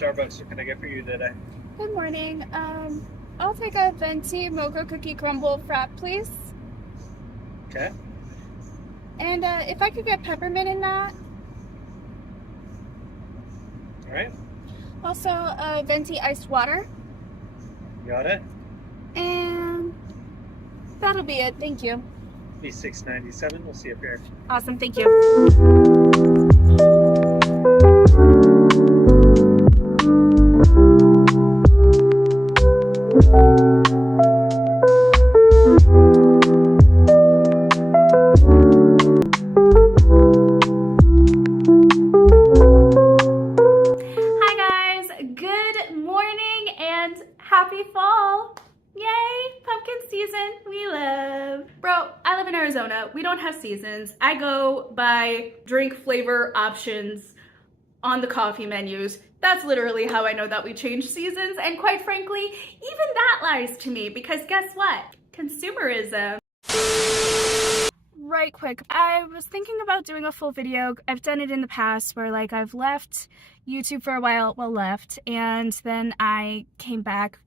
Starbucks. What can I get for you today? Good morning. I'll take a venti mocha cookie crumble frap, please. Okay. And if I could get peppermint in that. All right. Also, venti iced water. Got it. And that'll be it. Thank you. Be $6.97. We'll see you up here. Awesome. Thank you. Happy fall! Yay! Pumpkin season! We love! Bro, I live in Arizona. We don't have seasons. I go by drink flavor options on the coffee menus. That's literally how I know that we change seasons, and quite frankly, even that lies to me, because guess what? Consumerism. Right quick, I was thinking about doing a full video. I've done it in the past where like I've left YouTube for a while, and then I came back.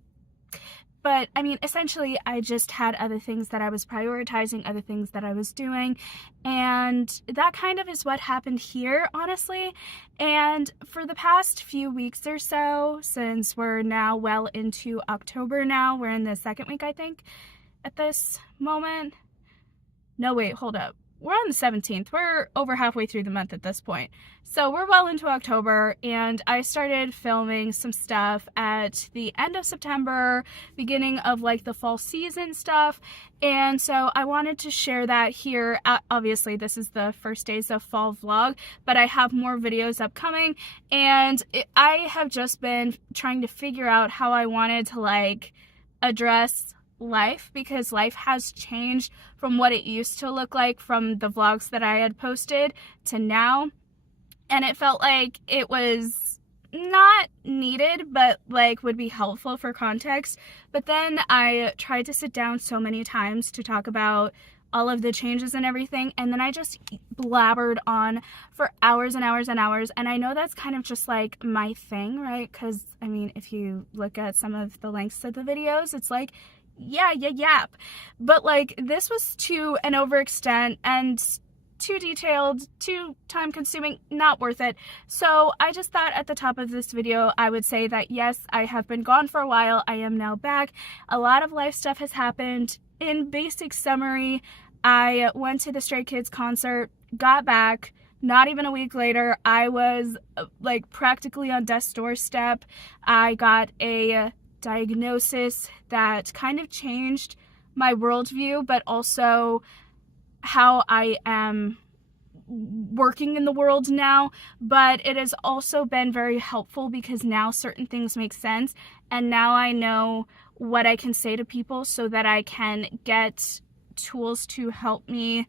But I mean, essentially I just had other things that I was prioritizing, other things that I was doing, and that kind of is what happened here, honestly. And for the past few weeks or so, since we're now well into October now, we're in the second week, I think, at this moment. No, wait, hold up. we're on the 17th. We're over halfway through the month at this point. So we're well into October, and I started filming some stuff at the end of September, beginning of like the fall season stuff. And so I wanted to share that here. Obviously, this is the first days of fall vlog, but I have more videos upcoming, and I have just been trying to figure out how I wanted to like address life, because life has changed from what it used to look like from the vlogs that I had posted to now, and it felt like it was not needed, but like would be helpful for context. But then I tried to sit down so many times to talk about all of the changes and everything, and then I just blabbered on for hours and hours and hours. And I know that's kind of just like my thing, right? Because I mean, if you look at some of the lengths of the videos, it's like yap. But like, this was to an overextent and too detailed, too time consuming, not worth it. So I just thought at the top of this video I would say that yes, I have been gone for a while. I am now back. A lot of life stuff has happened. In basic summary, I went to the Stray Kids concert, got back. Not even a week later, I was like practically on death's doorstep. I got a diagnosis that kind of changed my worldview, but also how I am working in the world now. But it has also been very helpful because now certain things make sense, and now I know what I can say to people so that I can get tools to help me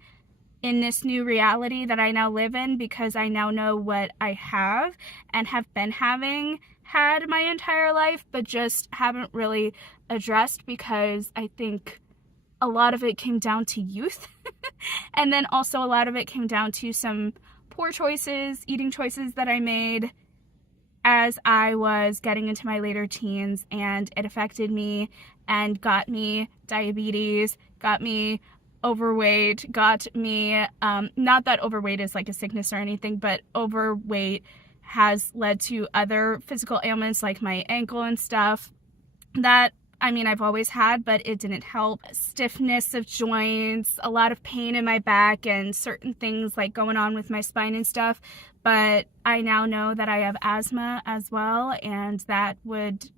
in this new reality that I now live in, because I now know what I have and have been having had my entire life, but just haven't really addressed, because I think a lot of it came down to youth. And then also a lot of it came down to some poor choices, eating choices that I made as I was getting into my later teens, and it affected me and got me diabetes, got me overweight, got me, not that overweight is like a sickness or anything, but overweight has led to other physical ailments like my ankle and stuff that, I mean, I've always had, but it didn't help. Stiffness of joints, a lot of pain in my back, and certain things like going on with my spine and stuff. But I now know that I have asthma as well, and that would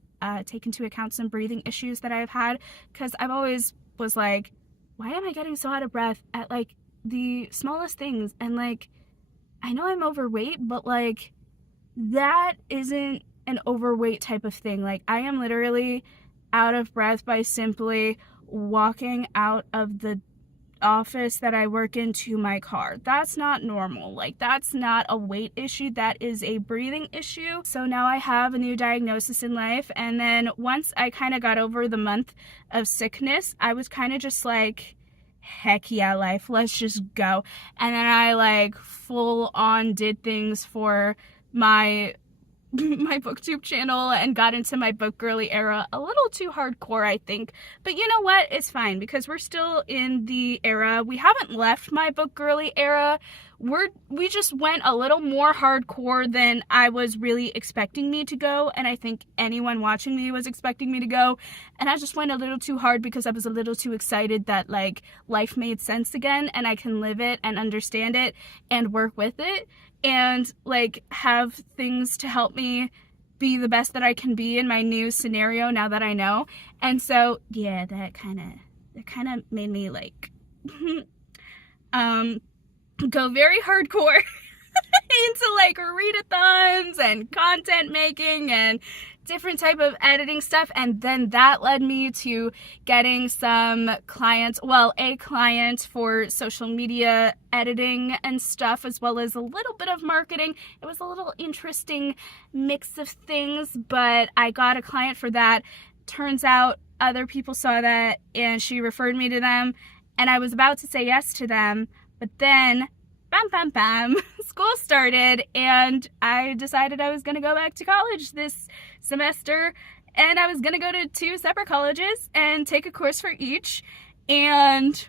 take into account some breathing issues that I've had, because I've always was like, why am I getting so out of breath at like the smallest things? And like, I know I'm overweight, but like, that isn't an overweight type of thing. Like, I am literally out of breath by simply walking out of the office that I work in to my car. That's not normal. Like, that's not a weight issue. That is a breathing issue. So now I have a new diagnosis in life. And then once I kind of got over the month of sickness, I was kind of just like, heck yeah, life, let's just go. And then I like full on did things for my booktube channel and got into my book girly era a little too hardcore, I think. But you know what? It's fine, because we're still in the era. We haven't left my book girly era. We just went a little more hardcore than I was really expecting me to go, and I think anyone watching me was expecting me to go. And I just went a little too hard because I was a little too excited that like life made sense again, and I can live it and understand it and work with it, and like have things to help me be the best that I can be in my new scenario now that I know. And so yeah, that kind of made me like go very hardcore into like readathons and content making and different type of editing stuff. And then that led me to getting some clients, well, a client for social media editing and stuff, as well as a little bit of marketing. It was a little interesting mix of things, but I got a client for that. Turns out other people saw that and she referred me to them, and I was about to say yes to them, but then bam, school started, and I decided I was going to go back to college this semester, and I was going to go to 2 separate colleges and take a course for each. And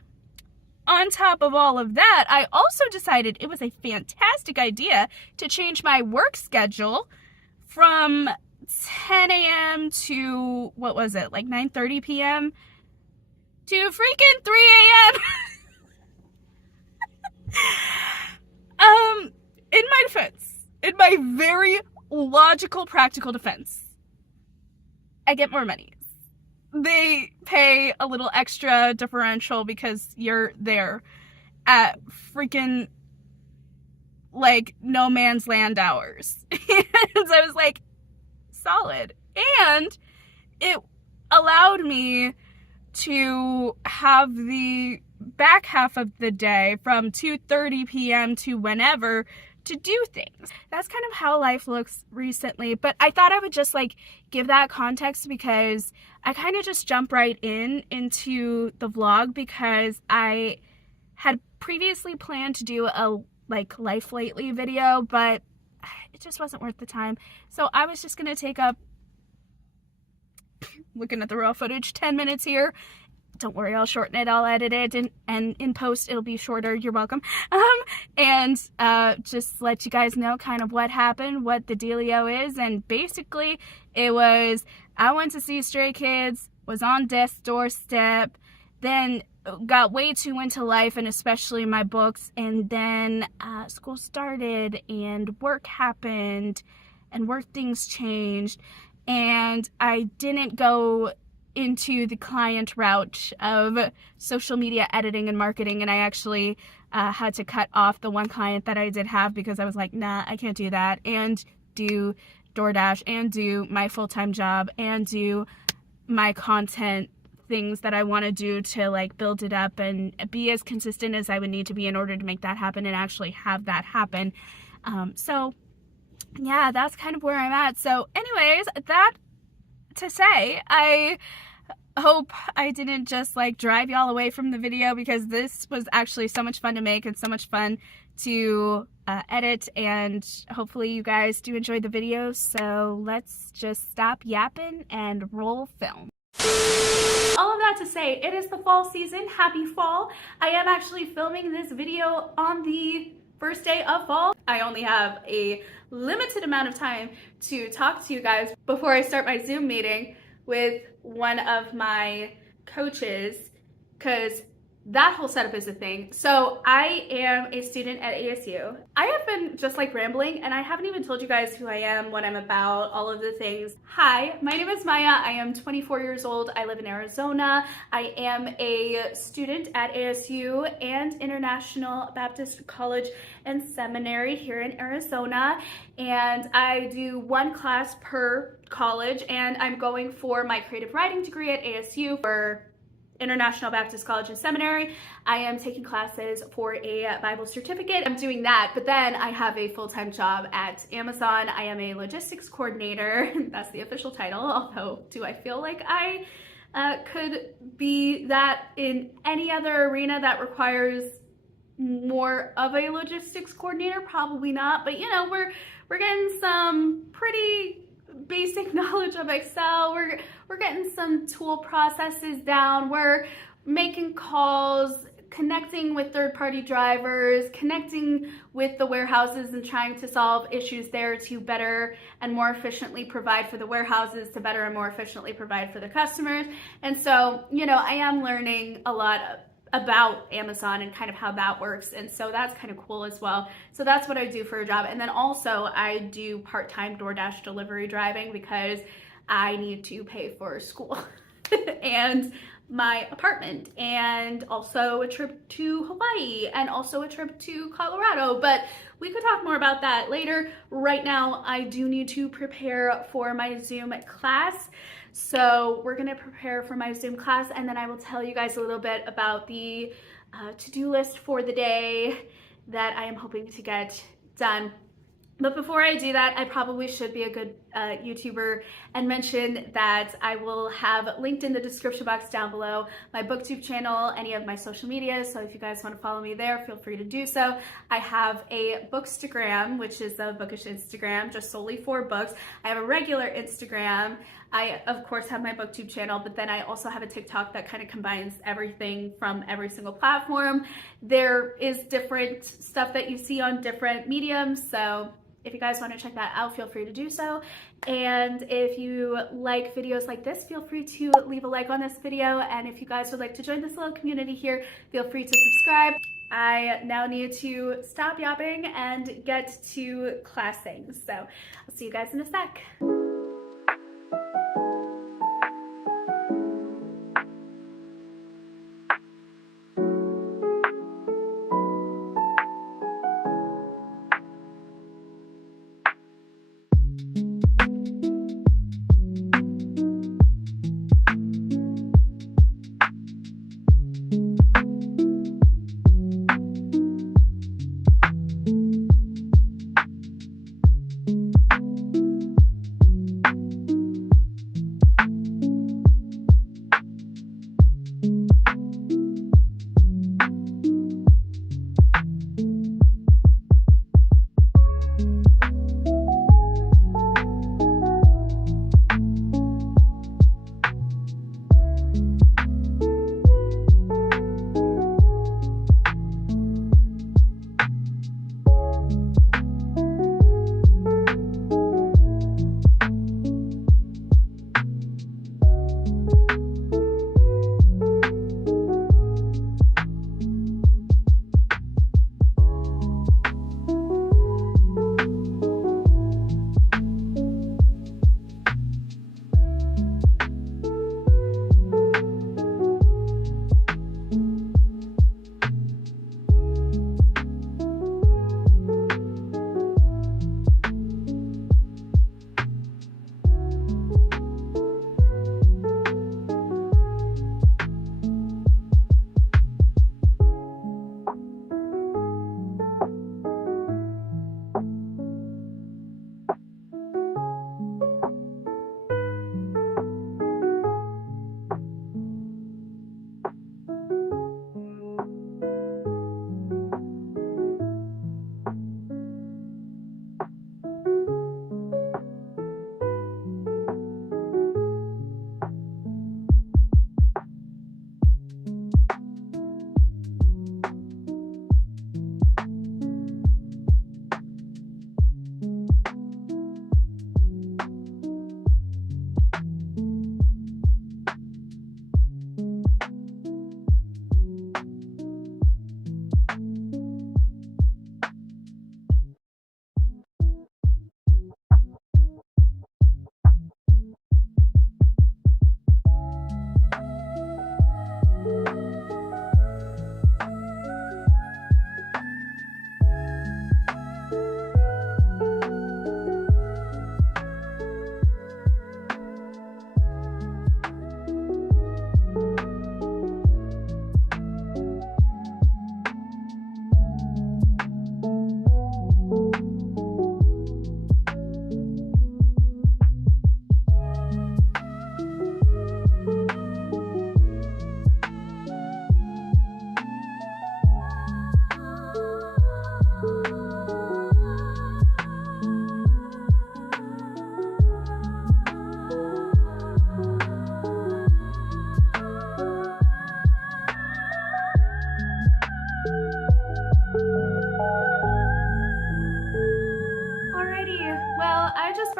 on top of all of that, I also decided it was a fantastic idea to change my work schedule from 10 a.m. to, what was it, like 9:30 p.m. to freaking 3 a.m. In my defense, in my very logical, practical defense, I get more money. They pay a little extra differential because you're there at freaking like no man's land hours. And so I was like, solid. And it allowed me to have the back half of the day from 2:30 p.m. to whenever to do things. That's kind of how life looks recently, but I thought I would just like give that context because I kind of just jump right into the vlog because I had previously planned to do a like life lately video, but it just wasn't worth the time. So I was just gonna take up, looking at the raw footage, 10 minutes here. Don't worry, I'll shorten it, I'll edit it, and in post it'll be shorter, you're welcome. And just let you guys know kind of what happened, what the dealio is, and basically it was, I went to see Stray Kids, was on death's doorstep, then got way too into life and especially my books, and then school started and work happened and work things changed, and I didn't go into the client route of social media editing and marketing, and I actually had to cut off the one client that I did have because I was like, nah, I can't do that, and do DoorDash, and do my full-time job, and do my content things that I want to do to like build it up and be as consistent as I would need to be in order to make that happen and actually have that happen. So yeah, that's kind of where I'm at. So anyways, that to say, I hope I didn't just like drive y'all away from the video because this was actually so much fun to make and so much fun to edit, and hopefully you guys do enjoy the video. So let's just stop yapping and roll film. All of that to say, it is the fall season. Happy fall. I am actually filming this video on the first day of fall. I only have a limited amount of time to talk to you guys before I start my Zoom meeting with one of my coaches, because that whole setup is a thing. So I am a student at ASU. I have been just like rambling and I haven't even told you guys who I am, what I'm about, all of the things. Hi, my name is Maya. I am 24 years old. I live in Arizona. I am a student at ASU and International Baptist College and Seminary here in Arizona. And I do one class per college, and I'm going for my creative writing degree at ASU for International Baptist College and Seminary. I am taking classes for a Bible certificate. I'm doing that, but then I have a full-time job at Amazon. I am a logistics coordinator. That's the official title, although do I feel like I could be that in any other arena that requires more of a logistics coordinator? Probably not, but you know, we're getting some pretty basic knowledge of Excel. We're getting some tool processes down. We're making calls, connecting with third-party drivers, connecting with the warehouses and trying to solve issues there to better and more efficiently provide for the warehouses, to better and more efficiently provide for the customers. And so, you know, I am learning a lot about Amazon and kind of how that works, and so that's kind of cool as well. So that's what I do for a job, and then also I do part-time DoorDash delivery driving because I need to pay for school and my apartment, and also a trip to Hawaii, and also a trip to Colorado, but we could talk more about that later. Right now I do need to prepare for my Zoom class. So we're gonna prepare for my Zoom class, and then I will tell you guys a little bit about the to-do list for the day that I am hoping to get done. But before I do that, I probably should be a good YouTuber and mention that I will have linked in the description box down below my booktube channel, any of my social media, so if you guys want to follow me there, feel free to do so. I have a Bookstagram, which is a bookish Instagram just solely for books. I have a regular Instagram. I, of course, have my booktube channel, but then I also have a TikTok that kind of combines everything from every single platform. There is different stuff that you see on different mediums, so if you guys want to check that out, feel free to do so. And if you like videos like this, feel free to leave a like on this video. And if you guys would like to join this little community here, feel free to subscribe. I now need to stop yapping and get to class things. So I'll see you guys in a sec.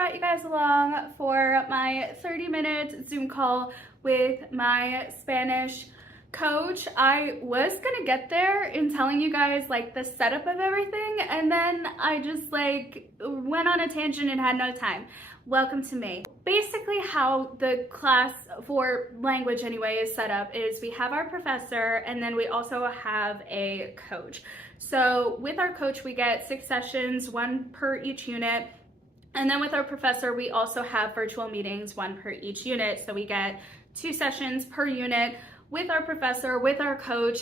brought you guys along for my 30-minute Zoom call with my Spanish coach. I was gonna get there in telling you guys like the setup of everything, and then I just like went on a tangent and had no time. Welcome to me. Basically how the class for language anyway is set up is we have our professor and then we also have a coach. So with our coach we get 6 sessions, 1 per each unit. And then with our professor, we also have virtual meetings, 1 per each unit. So we get 2 sessions per unit with our professor, with our coach.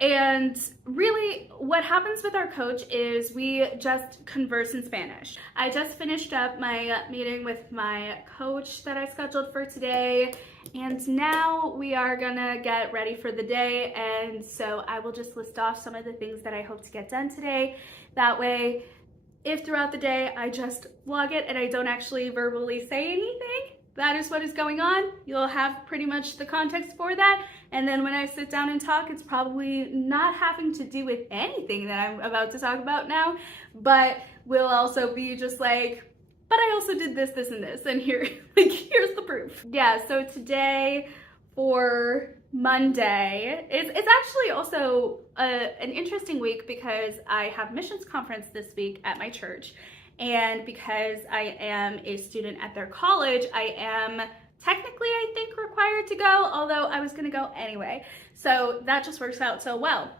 And really what happens with our coach is we just converse in Spanish. I just finished up my meeting with my coach that I scheduled for today. And now we are gonna get ready for the day. And so I will just list off some of the things that I hope to get done today. That way, if throughout the day I just vlog it and I don't actually verbally say anything, that is what is going on. You'll have pretty much the context for that. And then when I sit down and talk, it's probably not having to do with anything that I'm about to talk about now, but will also be just like but I also did this, this, and this, and here, like, here's the proof. Yeah, so today for Monday, it's actually also an interesting week because I have missions conference this week at my church, and because I am a student at their college, I am technically, I think, required to go, although I was gonna go anyway. So that just works out so well.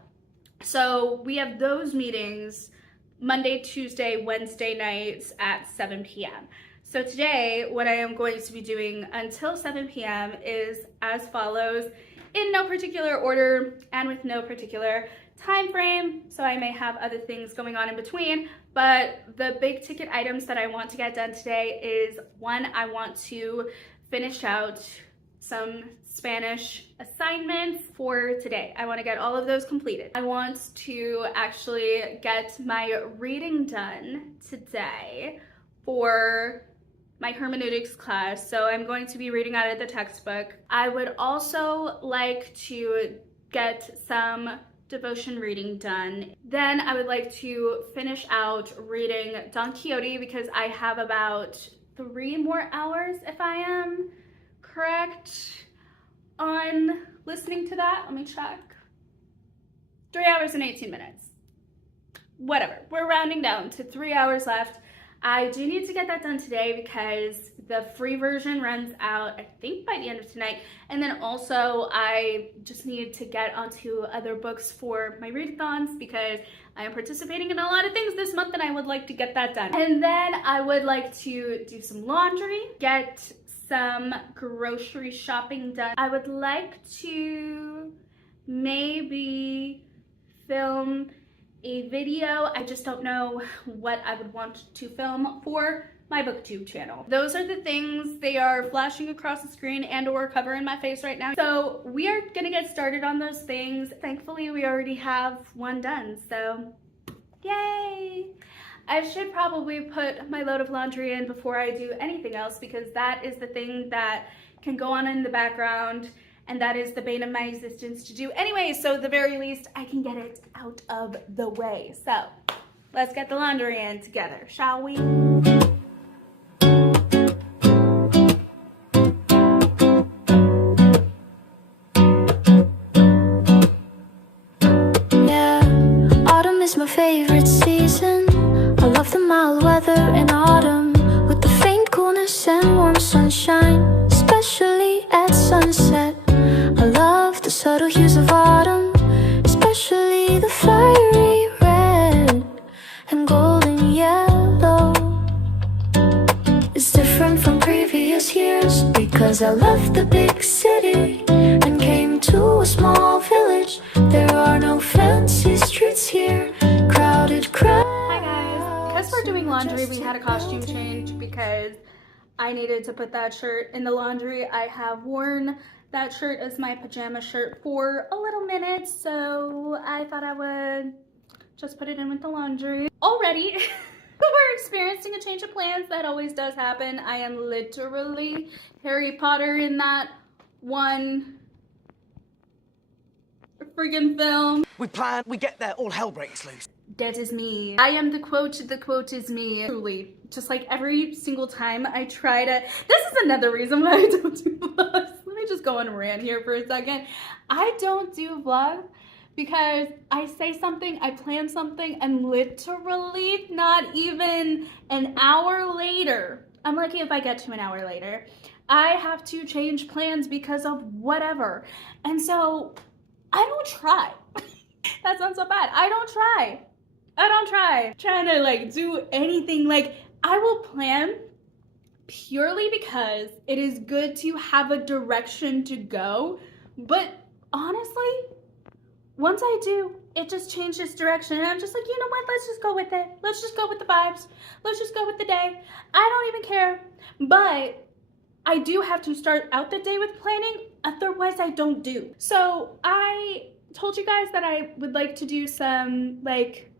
So we have those meetings Monday, Tuesday, Wednesday nights at 7 p.m. So today, what I am going to be doing until 7 p.m. is as follows, in no particular order and with no particular time frame. So I may have other things going on in between, but the big ticket items that I want to get done today is, one, I want to finish out some Spanish assignments for today. I want to get all of those completed. I want to actually get my reading done today for my hermeneutics class. So I'm going to be reading out of the textbook. I would also like to get some devotion reading done. Then I would like to finish out reading Don Quixote because I have about 3 more hours, if I am correct, on listening to that. Let me check. 3 hours and 18 minutes. Whatever, we're rounding down to 3 hours left. I do need to get that done today because the free version runs out, I think, by the end of tonight. And then also I just need to get onto other books for my readathons because I am participating in a lot of things this month and I would like to get that done. And then I would like to do some laundry, get some grocery shopping done. I would like to maybe film a video. I just don't know what I would want to film for my booktube channel. Those are the things. They are flashing across the screen and or covering my face right now. So we are gonna get started on those things. Thankfully, we already have one done, so yay! I should probably put my load of laundry in before I do anything else because that is the thing that can go on in the background and that is the bane of my existence to do anyway, so at the very least I can get it out of the way. So let's get the laundry in together, shall we? Yeah, autumn is my favorite season. I love the mild weather in autumn with the faint coolness and warm sunshine, especially at sunset. I love the subtle hues of autumn, especially the fiery red and golden yellow. It's different from previous years because I left the big city and came to a small village. There are no fancy streets here, crowded crowds. Hi guys, because we're doing laundry, we had a costume change because I needed to put that shirt in the laundry. I have worn that shirt as my pajama shirt for a little minute, so I thought I would just put it in with the laundry. Already, we're experiencing a change of plans. That always does happen. I am literally Harry Potter in that one friggin' film. We plan, we get there, all hell breaks loose. That is me. I am the quote is me. Truly. Just like every single time I try to... This is another reason why I don't do vlogs. Let me just go on a rant here for a second. I don't do vlogs because I say something, I plan something, and literally not even an hour later, I'm lucky if I get to an hour later, I have to change plans because of whatever. And so I don't try. That sounds so bad. I don't try. Trying to like do anything. Like I will plan purely because it is good to have a direction to go. But honestly, once I do, it just changes direction. And I'm just like, you know what? Let's just go with it. Let's just go with the vibes. Let's just go with the day. I don't even care. But I do have to start out the day with planning. Otherwise, I don't do. So I told you guys that I would like to do some like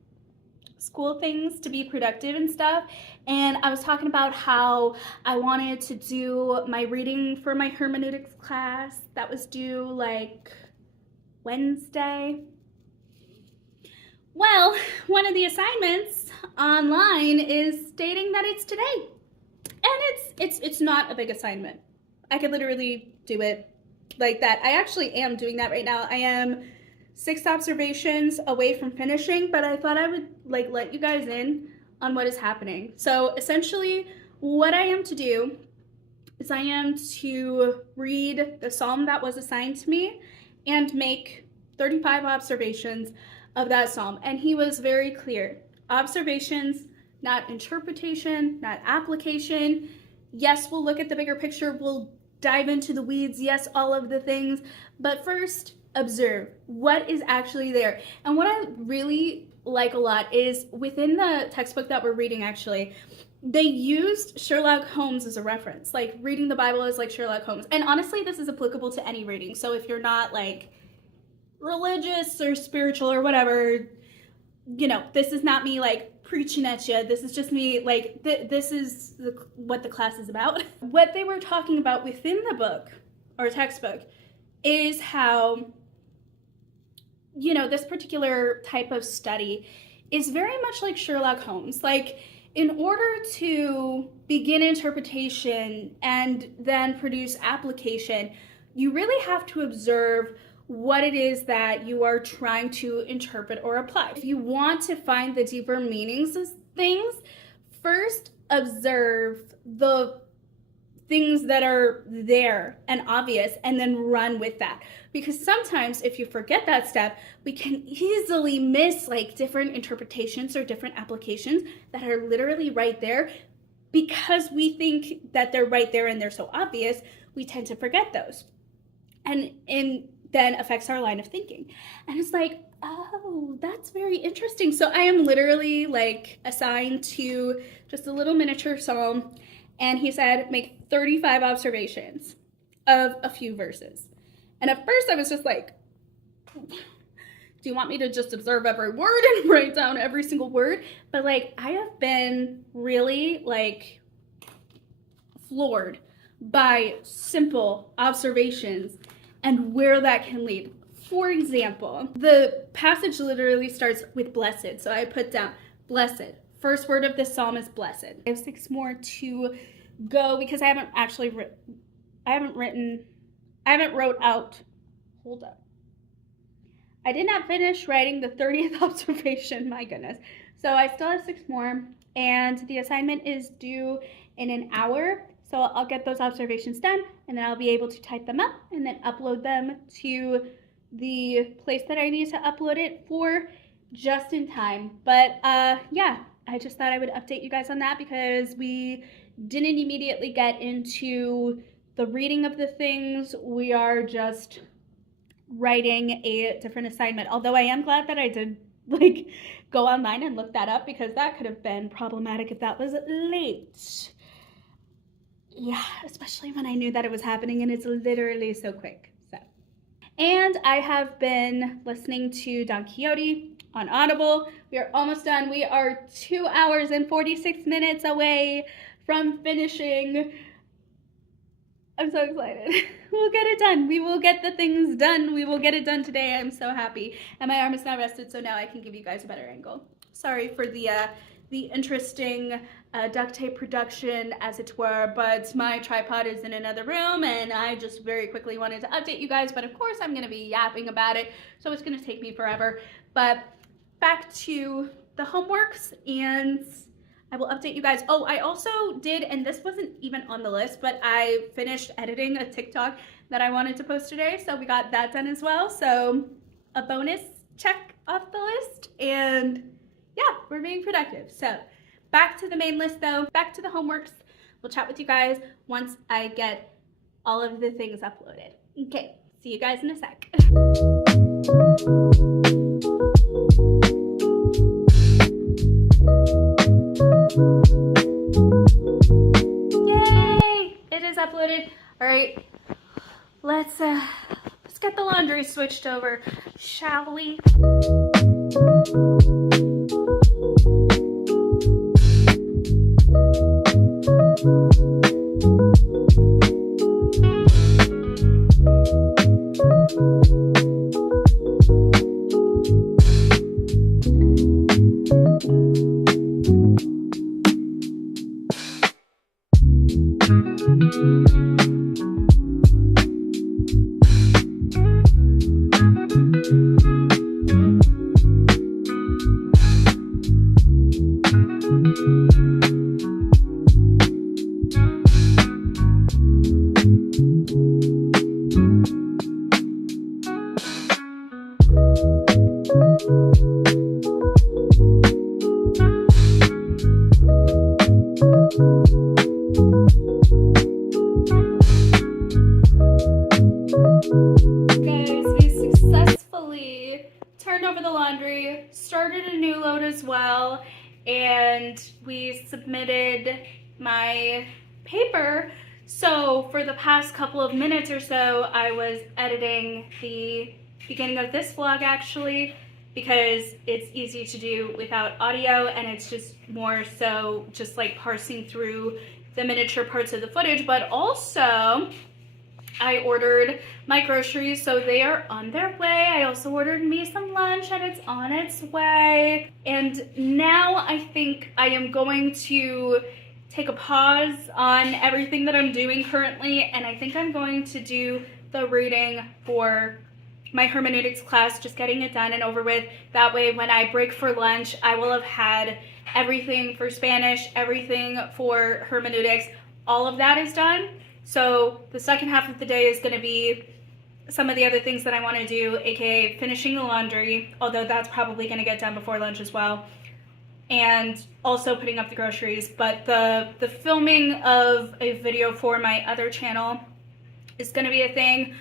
school things to be productive and stuff, and I was talking about how I wanted to do my reading for my hermeneutics class that was due like Wednesday. Well, one of the assignments online is stating that it's today. it's not a big assignment. I could literally do it like that. I actually am doing that right now. I am 6 observations away from finishing, but I thought I would like let you guys in on what is happening. So essentially what I am to do is I am to read the psalm that was assigned to me and make 35 observations of that psalm. And he was very clear. Observations, not interpretation, not application. Yes, we'll look at the bigger picture. We'll dive into the weeds. Yes, all of the things. But first, observe what is actually there. And what I really like a lot is within the textbook that we're reading, actually, they used Sherlock Holmes as a reference. Like reading the Bible is like Sherlock Holmes. And honestly, this is applicable to any reading. So if you're not like religious or spiritual or whatever, you know, this is not me like preaching at you. This is just me like, this is what the class is about. What they were talking about within the book or textbook is how, you know, this particular type of study is very much like Sherlock Holmes. Like, in order to begin interpretation and then produce application, you really have to observe what it is that you are trying to interpret or apply. If you want to find the deeper meanings of things, first observe the things that are there and obvious and then run with that. Because sometimes if you forget that step, we can easily miss like different interpretations or different applications that are literally right there. Because we think that they're right there and they're so obvious, we tend to forget those. And then affects our line of thinking. And it's like, oh, that's very interesting. So I am literally like assigned to just a little miniature psalm. And he said, make 35 observations of a few verses. And at first I was just like, do you want me to just observe every word and write down every single word? But like, I have been really like floored by simple observations and where that can lead. For example, the passage literally starts with blessed. So I put down blessed. First word of this psalm is blessed. I have 6 more to go because I haven't wrote out, hold up. I did not finish writing the 30th observation, my goodness. So I still have 6 more and the assignment is due in an hour. So I'll get those observations done and then I'll be able to type them up and then upload them to the place that I need to upload it for just in time. But yeah, I just thought I would update you guys on that because we didn't immediately get into the reading of the things. We are just writing a different assignment. Although I am glad that I did like go online and look that up because that could have been problematic if that was late. Yeah, especially when I knew that it was happening and it's literally so quick. So, and I have been listening to Don Quixote on Audible. We are almost done. We are 2 hours and 46 minutes away from finishing. I'm so excited. We'll get it done. We will get the things done. We will get it done today. I'm so happy. And my arm is now rested, so now I can give you guys a better angle. Sorry for the interesting duct tape production, as it were, but my tripod is in another room and I just very quickly wanted to update you guys, but of course I'm going to be yapping about it, so it's going to take me forever. But back to the homeworks, and I will update you guys. Oh, I also did, and this wasn't even on the list, but I finished editing a TikTok that I wanted to post today, so we got that done as well. So a bonus check off the list, and yeah, we're being productive. So back to the main list though, back to the homeworks. We'll chat with you guys once I get all of the things uploaded. Okay, see you guys in a sec. Yay, it is uploaded. All right, let's get the laundry switched over, shall we? Guys, we successfully turned over the laundry, started a new load as well, and we submitted my paper. So for the past couple of minutes or so, I was editing the beginning of this vlog actually, because it's easy to do without audio, and it's just more so just like parsing through the miniature parts of the footage. But also I ordered my groceries, so they are on their way. I also ordered me some lunch and it's on its way. And now I think I am going to take a pause on everything that I'm doing currently, and I think I'm going to do the reading for my hermeneutics class, just getting it done and over with. That way when I break for lunch, I will have had everything for Spanish, everything for hermeneutics, all of that is done. So the second half of the day is going to be some of the other things that I want to do, aka finishing the laundry, although that's probably going to get done before lunch as well, and also putting up the groceries. But the filming of a video for my other channel is going to be a thing.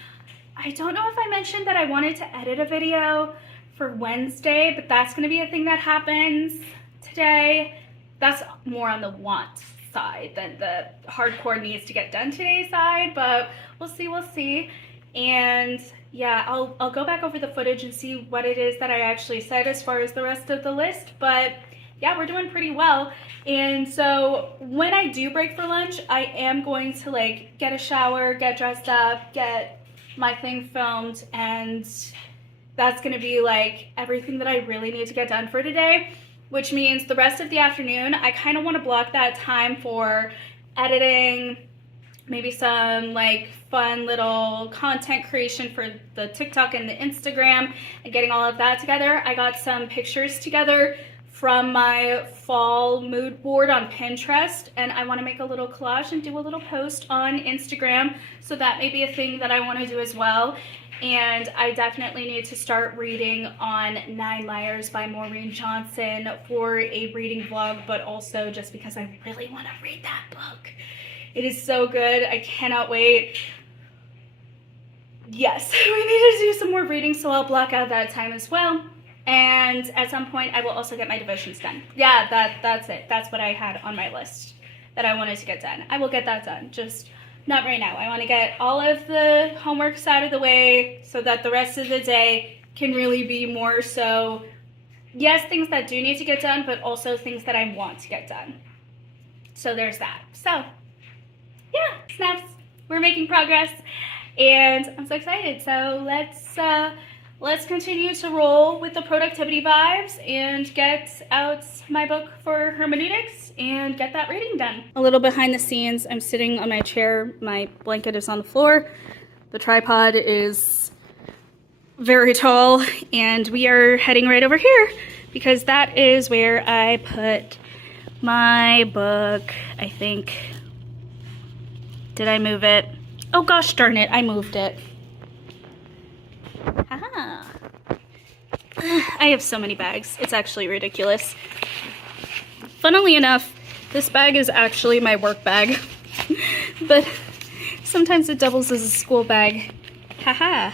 I don't know if I mentioned that I wanted to edit a video for Wednesday, but that's going to be a thing that happens today. That's more on the want side than the hardcore needs to get done today side, but we'll see. And yeah, I'll go back over the footage and see what it is that I actually said as far as the rest of the list. But yeah, we're doing pretty well. And so when I do break for lunch, I am going to like get a shower, get dressed up, get my thing filmed, and that's gonna be like everything that I really need to get done for today, which means the rest of the afternoon I kind of want to block that time for editing, maybe some like fun little content creation for the TikTok and the Instagram, and getting all of that together. I got some pictures together from my fall mood board on Pinterest, and I want to make a little collage and do a little post on Instagram, so that may be a thing that I want to do as well. And I definitely need to start reading on 9 Liars by Maureen Johnson for a reading vlog, but also just because I really want to read that book. It is so good. I cannot wait. Yes, we need to do some more reading, so I'll block out that time as well. And at some point I will also get my devotions done. Yeah, that's it. That's what I had on my list that I wanted to get done. I will get that done, just not right now. I want to get all of the homeworks out of the way so that the rest of the day can really be more so, yes, things that do need to get done, but also things that I want to get done. So there's that. So yeah, snaps, we're making progress, and I'm so excited. So let's continue to roll with the productivity vibes and get out my book for hermeneutics and get that reading done. A little behind the scenes, I'm sitting on my chair, my blanket is on the floor, the tripod is very tall, and we are heading right over here because that is where I put my book, I think. Did I move it? Oh gosh darn it, I moved it. Haha. I have so many bags. It's actually ridiculous. Funnily enough, this bag is actually my work bag, but sometimes it doubles as a school bag. Haha.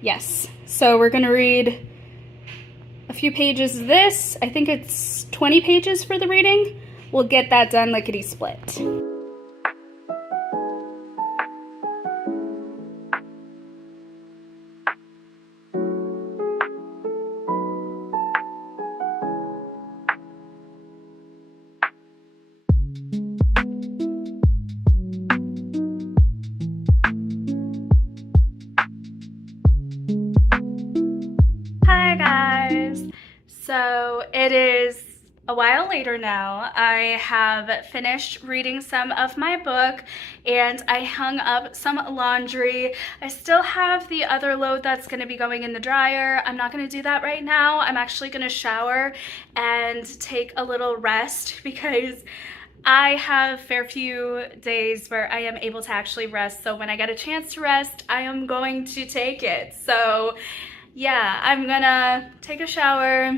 Yes. So we're gonna read a few pages of this. I think it's 20 pages for the reading. We'll get that done lickety split. Hi guys, so it is a while later now. I have finished reading some of my book and I hung up some laundry. I still have the other load that's going to be going in the dryer. I'm not going to do that right now. I'm actually going to shower and take a little rest because I have fair few days where I am able to actually rest. So when I get a chance to rest, I am going to take it. So yeah, I'm gonna take a shower,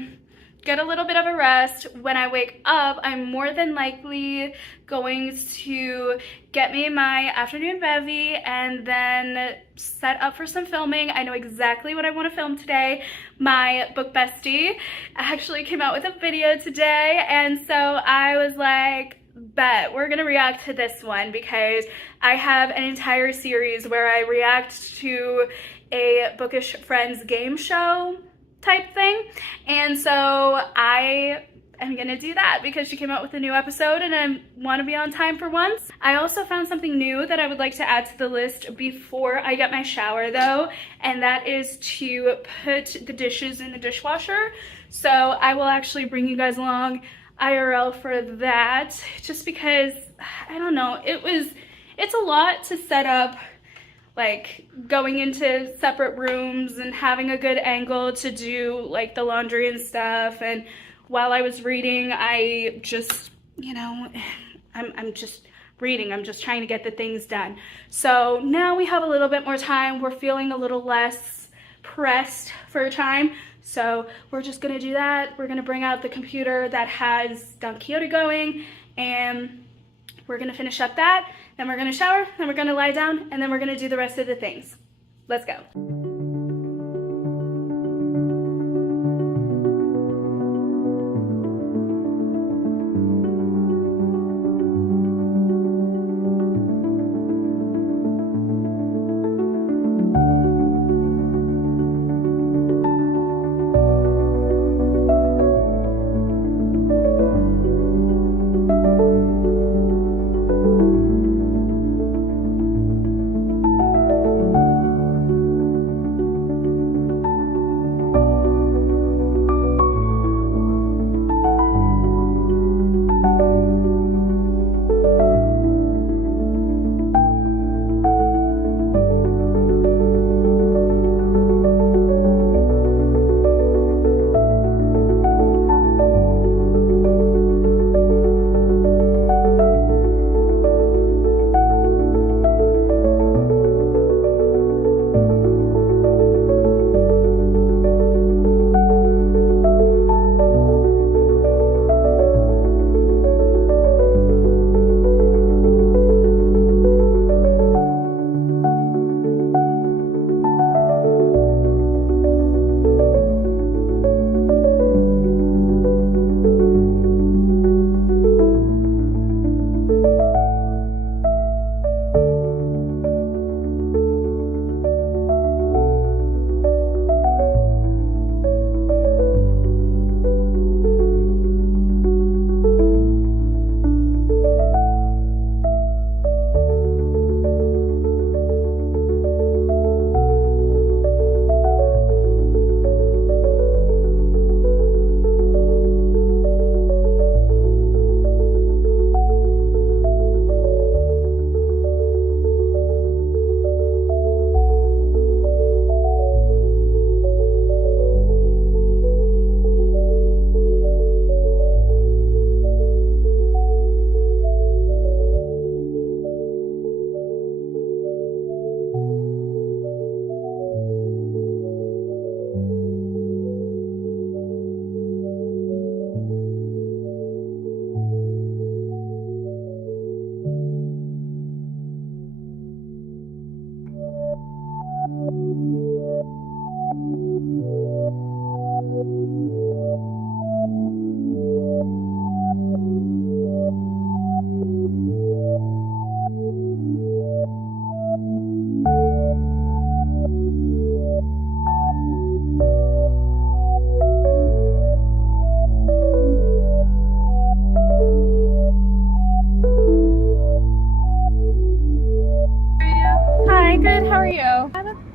get a little bit of a rest. When I wake up, I'm more than likely going to get me my afternoon bevy and then set up for some filming. I know exactly what I want to film today. My book bestie actually came out with a video today, and so I was like, bet we're gonna react to this one because I have an entire series where I react to a Bookish Friends game show type thing, and so I am gonna do that because she came out with a new episode and I want to be on time for once. I also found something new that I would like to add to the list before I get my shower though, and that is to put the dishes in the dishwasher. So I will actually bring you guys along IRL for that, just because I don't know, it's a lot to set up, like going into separate rooms and having a good angle to do like the laundry and stuff. And while I was reading, I just, you know, I'm just reading, I'm just trying to get the things done. So now we have a little bit more time, we're feeling a little less pressed for time. So we're just gonna do that. We're gonna bring out the computer that has Don Quixote going, and we're gonna finish up that, then we're gonna shower, then we're gonna lie down, and then we're gonna do the rest of the things. Let's go.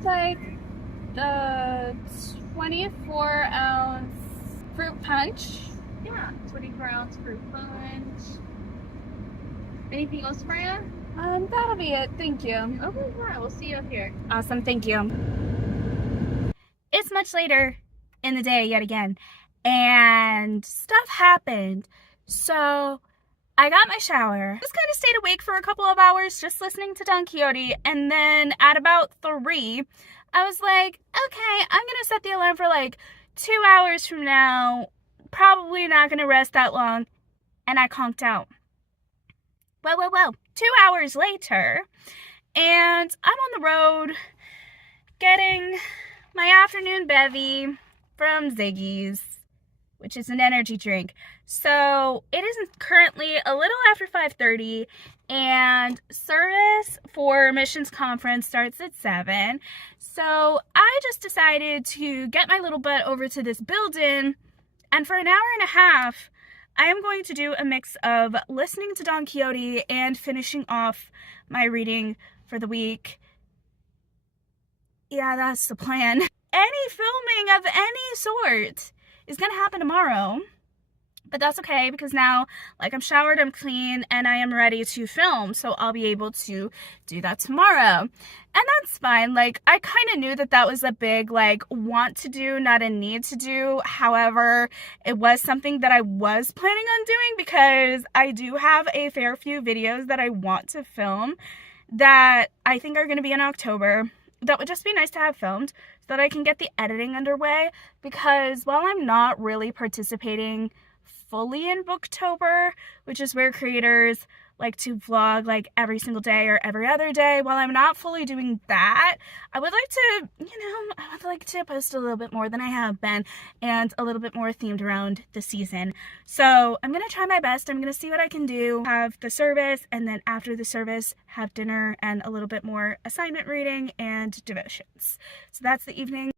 Like the 24-ounce fruit punch. Yeah, 24-ounce fruit punch. Anything else for you? That'll be it. Thank you. Okay, yeah, we'll see you up here. Awesome. Thank you. It's much later in the day yet again, and stuff happened. So I got my shower. Just kind of stayed awake for a couple of hours just listening to Don Quixote, and then at about 3, I was like, okay, I'm gonna set the alarm for like 2 hours from now, probably not gonna rest that long, and I conked out. Well, 2 hours later, and I'm on the road getting my afternoon bevy from Ziggy's, which is an energy drink. So it is currently a little after 5:30, and service for missions conference starts at 7. So I just decided to get my little butt over to this building, and for an hour and a half, I am going to do a mix of listening to Don Quixote and finishing off my reading for the week. Yeah, that's the plan. Any filming of any sort is gonna happen tomorrow, but that's okay because now, like, I'm showered, I'm clean, and I am ready to film, so I'll be able to do that tomorrow. And that's fine. Like, I kind of knew that that was a big, like, want to do, not a need to do. However, it was something that I was planning on doing because I do have a fair few videos that I want to film that I think are going to be in October. That would just be nice to have filmed so that I can get the editing underway, because while I'm not really participating fully in Booktober, which is where creators like to vlog like every single day or every other day, while I'm not fully doing that, I would like to, I would like to post a little bit more than I have been, and a little bit more themed around the season. So I'm gonna try my best. I'm gonna see what I can do. Have the service, and then after the service, have dinner and a little bit more assignment reading and devotions. So that's the evening.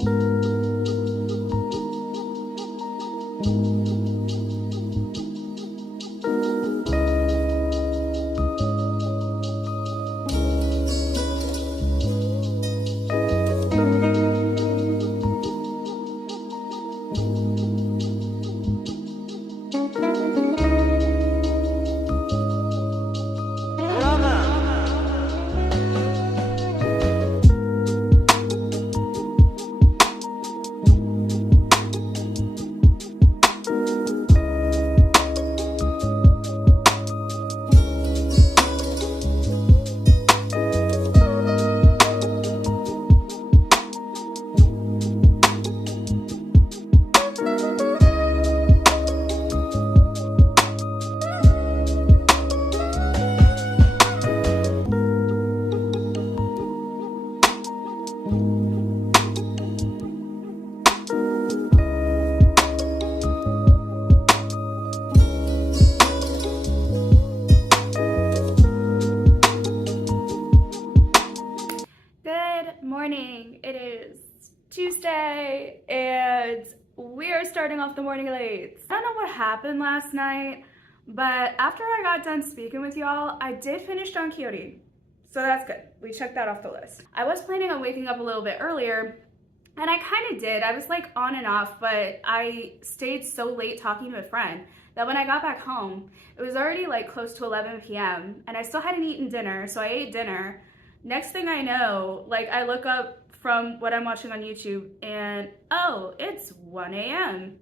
Morning. It is Tuesday and we are starting off the morning late. I don't know what happened last night, but after I got done speaking with y'all, I did finish Don Quixote. So that's good. We checked that off the list. I was planning on waking up a little bit earlier, and I kind of did. I was like on and off, but I stayed so late talking to a friend that when I got back home, it was already like close to 11 p.m. and I still hadn't eaten dinner, so I ate dinner. Next thing I know, like, I look up from what I'm watching on YouTube and, oh, it's 1 a.m.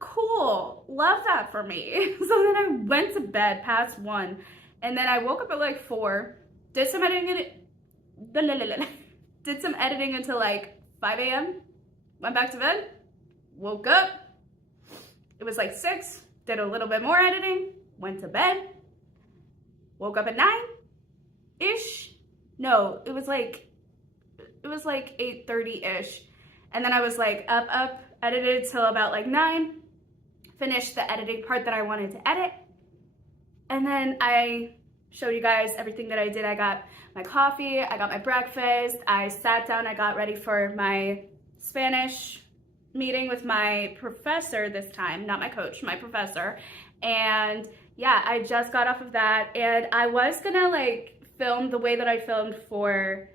Cool, love that for me. So then I went to bed past 1, and then I woke up at like 4, did some editing, did some editing until like 5 a.m., went back to bed, woke up, it was like 6, did a little bit more editing, went to bed, woke up at 9-ish. No, it was like 8:30-ish. And then I was like up, edited till about like 9, finished the editing part that I wanted to edit. And then I showed you guys everything that I did. I got my coffee, I got my breakfast, I sat down, I got ready for my Spanish meeting with my professor this time, not my coach, my professor. And yeah, I just got off of that, and I was gonna like film the way that I filmed for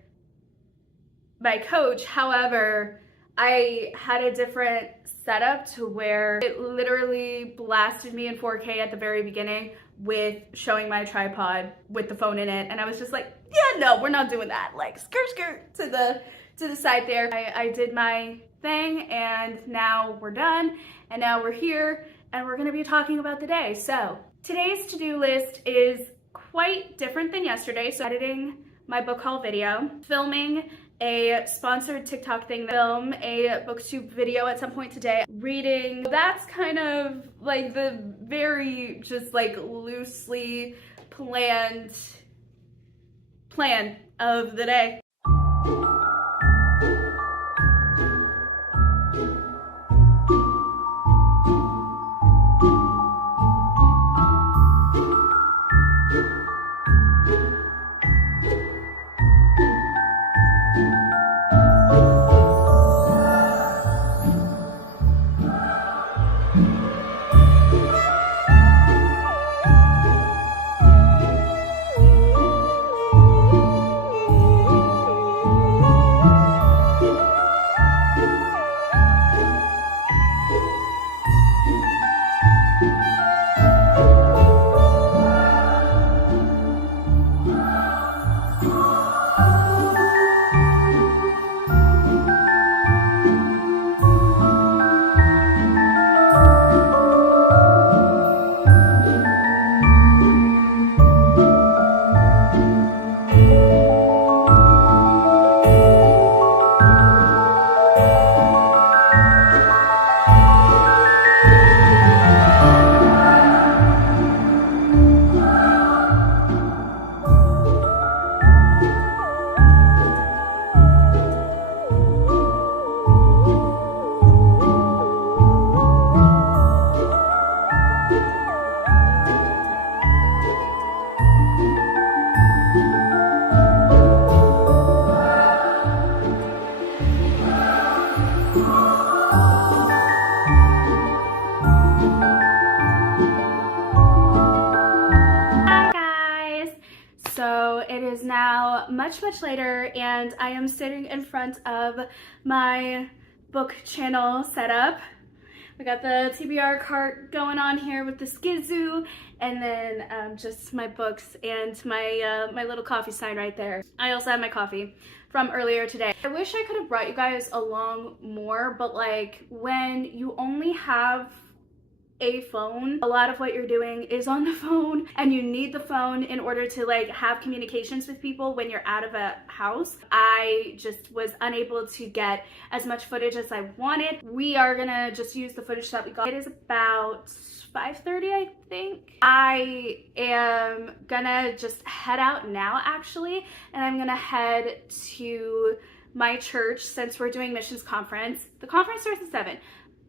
my coach. However, I had a different setup to where it literally blasted me in 4K at the very beginning with showing my tripod with the phone in it, and I was just like, yeah, no, we're not doing that. Like, skirt to the side there. I did my thing, and now we're done, and now we're here, and we're gonna be talking about the day. So today's to-do list is quite different than yesterday. So editing my book haul video, filming a sponsored TikTok thing, film a booktube video at some point today, reading. That's kind of like the very just like loosely planned plan of the day. So it is now much later and I am sitting in front of my book channel setup. I got the TBR cart going on here with the skizoo, and then just my books and my my little coffee sign right there. I also have my coffee from earlier today. I wish I could have brought you guys along more, but like when you only have a phone, a lot of what you're doing is on the phone, and you need the phone in order to like have communications with people when you're out of a house. I just was unable to get as much footage as I wanted. We are gonna just use the footage that we got. It is about 5:30, I think. I am gonna just head out now actually, and I'm gonna head to my church since we're doing missions conference. The conference starts at 7.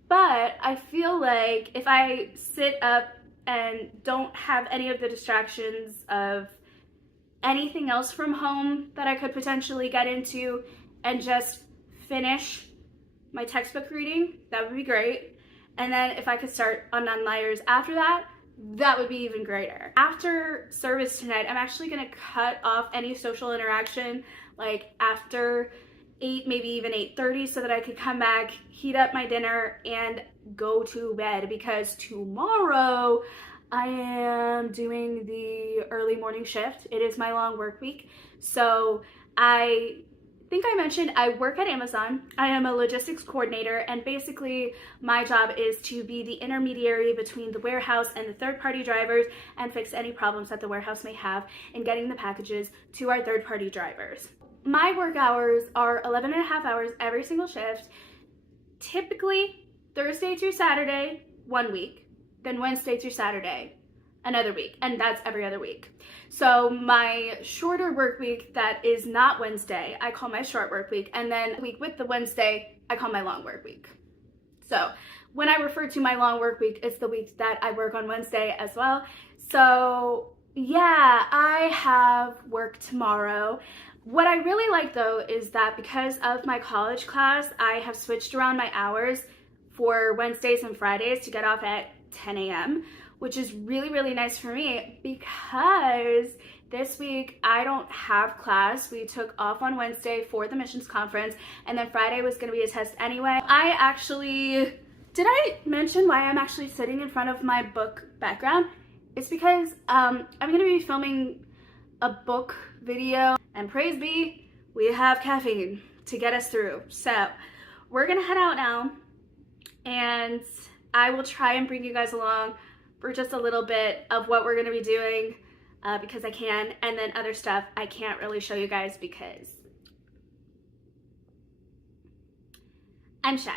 But I feel like if I sit up and don't have any of the distractions of anything else from home that I could potentially get into and just finish my textbook reading, that would be great. And then if I could start on Non-Liars after that, that would be even greater. After service tonight, I'm actually gonna cut off any social interaction like after 8, maybe even 8:30, so that I could come back, heat up my dinner, and go to bed, because tomorrow I am doing the early morning shift. It is my long work week. So I think I mentioned I work at Amazon. I am a logistics coordinator, and basically my job is to be the intermediary between the warehouse and the third-party drivers and fix any problems that the warehouse may have in getting the packages to our third-party drivers. My work hours are 11 and a half hours every single shift, typically Thursday through Saturday, 1 week, then Wednesday through Saturday, another week, and that's every other week. So my shorter work week that is not Wednesday, I call my short work week, and then the week with the Wednesday, I call my long work week. So when I refer to my long work week, it's the week that I work on Wednesday as well. So yeah, I have work tomorrow. What I really like though is that because of my college class, I have switched around my hours for Wednesdays and Fridays to get off at 10 a.m., which is really nice for me, because this week I don't have class. We took off on Wednesday for the missions conference, and then Friday was gonna be a test anyway. Did I mention why I'm actually sitting in front of my book background? It's because I'm gonna be filming a book video, and praise be, we have caffeine to get us through. So we're gonna head out now, and I will try and bring you guys along for just a little bit of what we're gonna be doing. because I can, and then other stuff I can't really show you guys because I'm shy.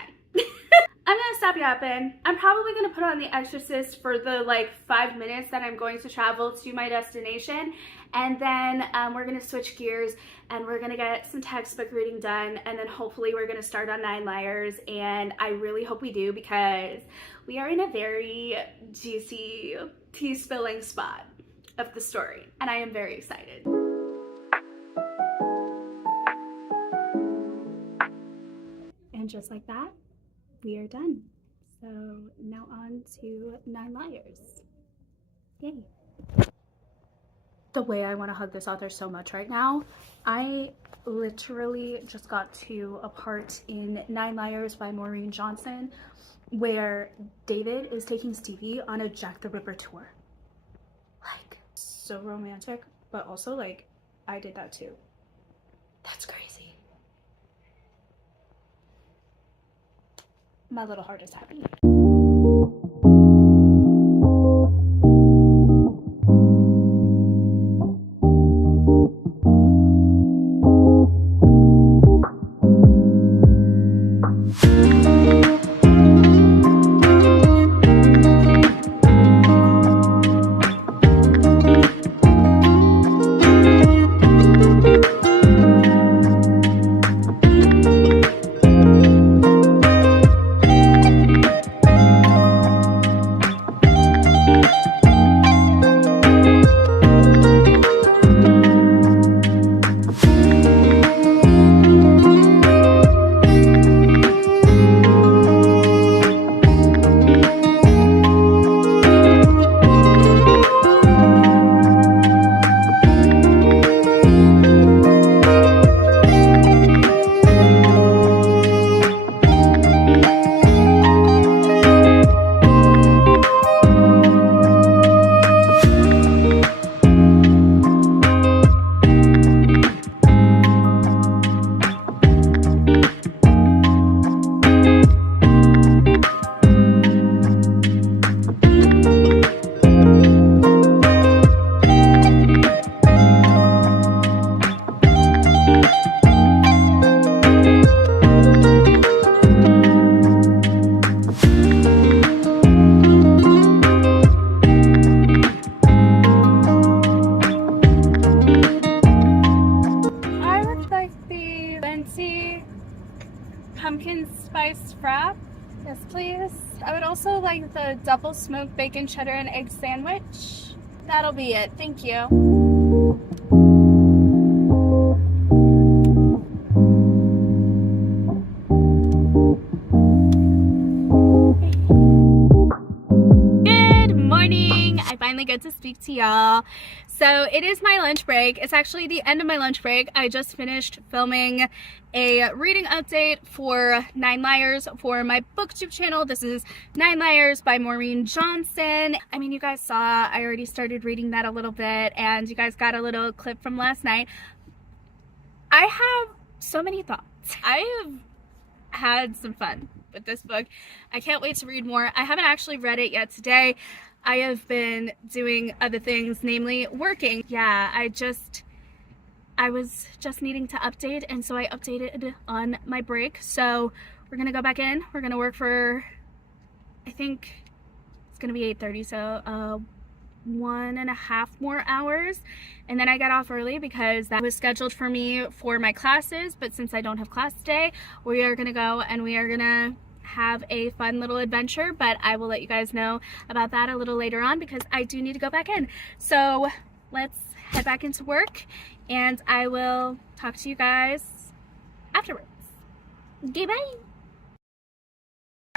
I'm gonna stop yapping. I'm probably gonna put on The Exorcist for the like 5 minutes that I'm going to travel to my destination, and then we're gonna switch gears and we're gonna get some textbook reading done, and then hopefully we're gonna start on 9 Liars, and I really hope we do because we are in a very juicy tea-spilling spot of the story, and I am very excited. And just like that, we are done. So now on to 9 Liars. Yay. The way I want to hug this author so much right now. I literally just got to a part in 9 Liars by Maureen Johnson where David is taking Stevie on a Jack the Ripper tour. Like, so romantic, but also like, I did that too. That's crazy. My little heart is happy. Pumpkin spice frap. Yes, please. I would also like the double smoked bacon cheddar and egg sandwich. That'll be it. Thank you. Good morning. I finally get to speak to y'all. So it is my lunch break. It's actually the end of my lunch break. I just finished filming a reading update for 9 Liars for my booktube channel. This is 9 Liars by Maureen Johnson. I mean, you guys saw I already started reading that a little bit, and you guys got a little clip from last night. I have so many thoughts. I have had some fun with this book. I can't wait to read more. I haven't actually read it yet today. I have been doing other things, namely working. Yeah, I was just needing to update, and so I updated on my break. So we're gonna go back in. We're gonna work for, I think it's gonna be 8:30, so 1.5 more hours, and then I got off early because that was scheduled for me for my classes. But since I don't have class today, we are gonna go and we are gonna have a fun little adventure, but I will let you guys know about that a little later on because I do need to go back in. So let's head back into work, and I will talk to you guys afterwards. Okay, bye.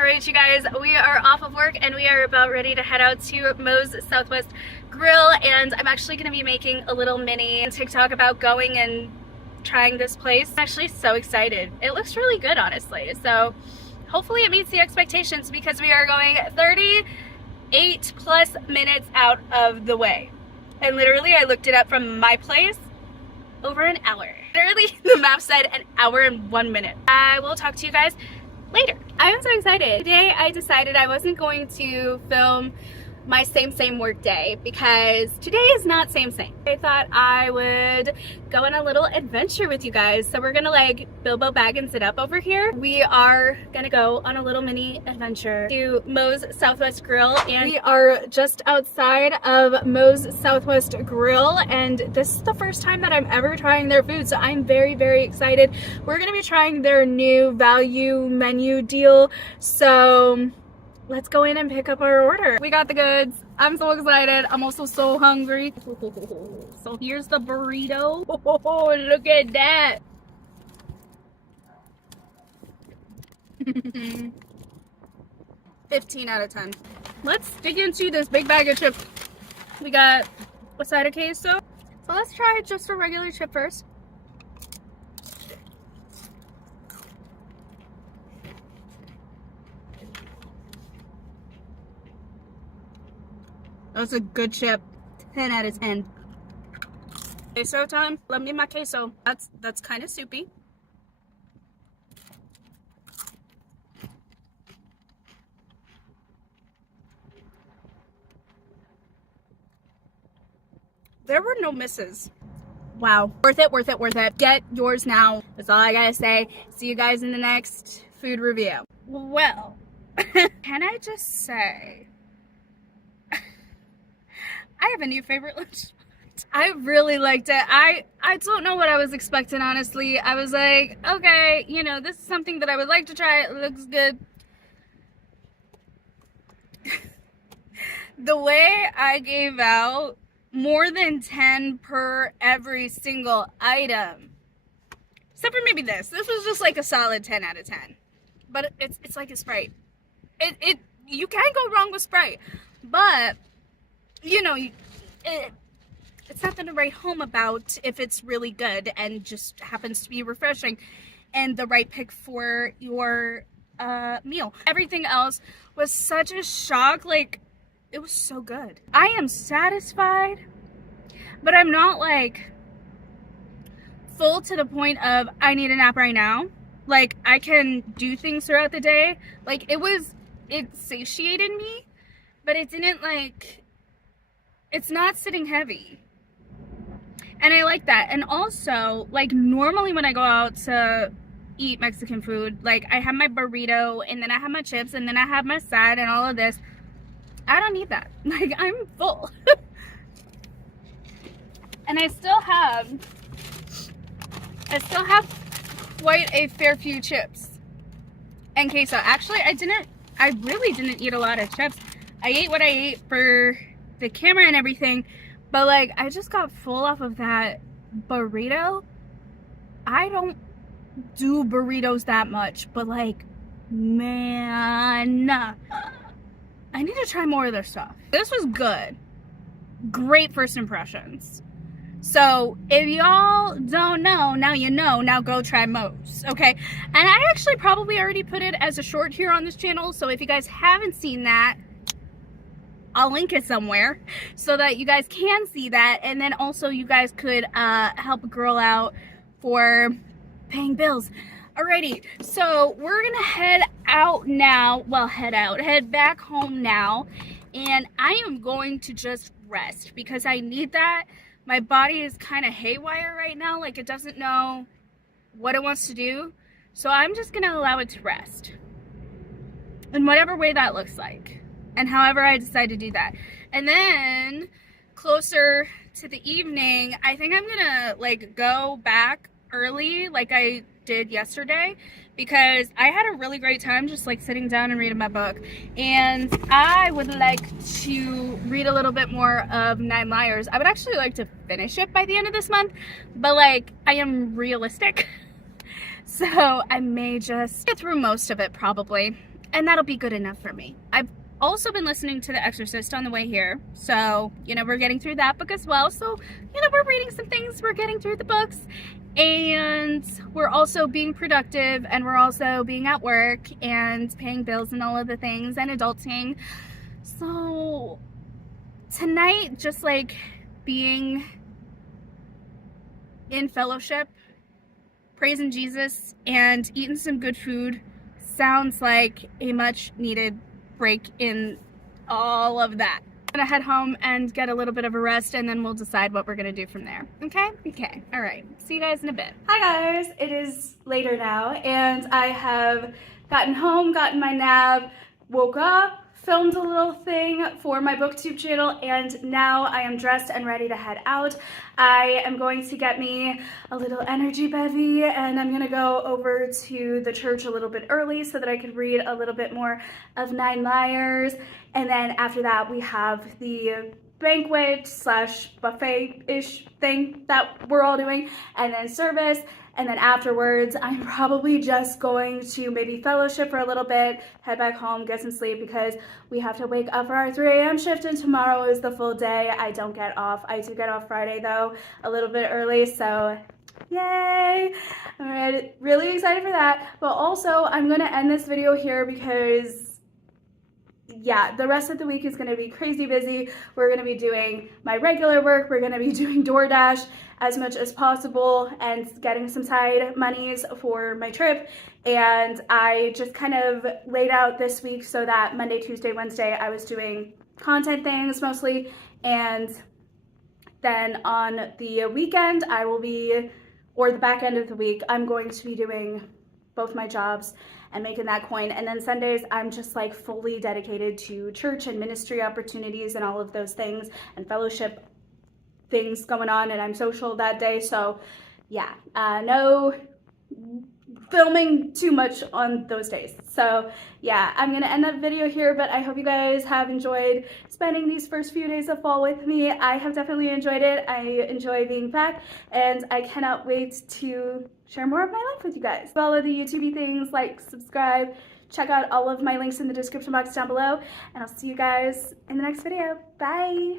Alright, you guys, we are off of work and we are about ready to head out to Moe's Southwest Grill, and I'm actually going to be making a little mini TikTok about going and trying this place. I'm actually so excited. It looks really good, honestly, so hopefully it meets the expectations because we are going 38 plus minutes out of the way. And literally, I looked it up from my place, over an hour. Literally, the map said an hour and 1 minute. I will talk to you guys later. I am so excited. Today, I decided I wasn't going to film my same work day, because today is not same. I thought I would go on a little adventure with you guys. So we're gonna like Bilbo Baggins it up over here. We are gonna go on a little mini adventure to Moe's Southwest Grill, and we are just outside of Moe's Southwest Grill, and this is the first time that I'm ever trying their food, so I'm very excited. We're gonna be trying their new value menu deal, so let's go in and pick up our order. We got the goods. I'm so excited. I'm also so hungry. So here's the burrito. Oh, look at that. 15 out of 10. Let's dig into this big bag of chips. We got a side of queso. So let's try just a regular chip first. That's a good chip. 10 out of 10. Queso time. Let me my queso. That's kind of soupy. There were no misses. Wow. Worth it. Get yours now. That's all I gotta say. See you guys in the next food review. Well, can I just say, I have a new favorite lunch spot. I really liked it. I don't know what I was expecting, honestly. I was like, okay, you know, this is something that I would like to try. It looks good. The way I gave out more than 10 per every single item, except for maybe this was just like a solid 10 out of 10. But it's like a Sprite. You can't go wrong with Sprite, but you know, it's nothing to write home about if it's really good and just happens to be refreshing and the right pick for your meal. Everything else was such a shock. Like, it was so good. I am satisfied, but I'm not like full to the point of I need a nap right now. Like, I can do things throughout the day. Like, it satiated me, but it didn't like, it's not sitting heavy. And I like that. And also, like, normally when I go out to eat Mexican food, like, I have my burrito, and then I have my chips, and then I have my side and all of this. I don't need that. Like, I'm full. And I still have quite a fair few chips and queso. Actually, I really didn't eat a lot of chips. I ate what I ate for the camera and everything, but like, I just got full off of that burrito. I don't do burritos that much, but like, man, I need to try more of their stuff. This was good. Great first impressions. So if y'all don't know, now you know. Now go try Moe's, okay? And I actually probably already put it as a short here on this channel, so if you guys haven't seen that, I'll link it somewhere so that you guys can see that, and then also you guys could help a girl out for paying bills. Alrighty, so we're gonna head out now. Well, head back home now, and I am going to just rest because I need that. My body is kind of haywire right now, like it doesn't know what it wants to do, so I'm just gonna allow it to rest in whatever way that looks like. And however I decide to do that. And then closer to the evening, I think I'm gonna like go back early like I did yesterday, because I had a really great time just like sitting down and reading my book, and I would like to read a little bit more of 9 Liars. I would actually like to finish it by the end of this month, but like, I am realistic. So I may just get through most of it probably, and that'll be good enough for me. I've also been listening to The Exorcist on the way here, so, you know, we're getting through that book as well. So, you know, we're reading some things, we're getting through the books, and we're also being productive, and we're also being at work and paying bills and all of the things and adulting. So tonight, just like being in fellowship, praising Jesus, and eating some good food sounds like a much needed break in all of that. I'm gonna head home and get a little bit of a rest, and then we'll decide what we're gonna do from there. Okay? Okay. All right. See you guys in a bit. Hi guys. It is later now, and I have gotten home, gotten my nap, woke up, filmed a little thing for my booktube channel, and now I am dressed and ready to head out. I am going to get me a little energy bevy, and I'm gonna go over to the church a little bit early so that I could read a little bit more of Nine Liars, and then after that we have the banquet slash buffet-ish thing that we're all doing, and then service. And then afterwards, I'm probably just going to maybe fellowship for a little bit, head back home, get some sleep, because we have to wake up for our 3 a.m. shift, and tomorrow is the full day. I don't get off. I do get off Friday, though, a little bit early, so yay! I'm really excited for that. But also, I'm going to end this video here because yeah, the rest of the week is going to be crazy busy. We're going to be doing my regular work. We're going to be doing DoorDash as much as possible and getting some side monies for my trip. And I just kind of laid out this week so that Monday, Tuesday, Wednesday, I was doing content things mostly. And then on the weekend, I will be, or the back end of the week, I'm going to be doing both my jobs and making that coin. And then Sundays, I'm just like fully dedicated to church and ministry opportunities and all of those things and fellowship things going on, and I'm social that day. So yeah, no filming too much on those days. So yeah, I'm gonna end that video here, but I hope you guys have enjoyed spending these first few days of fall with me. I have definitely enjoyed it. I enjoy being back, and I cannot wait to share more of my life with you guys. Follow the YouTube things, like, subscribe, check out all of my links in the description box down below, and I'll see you guys in the next video. Bye!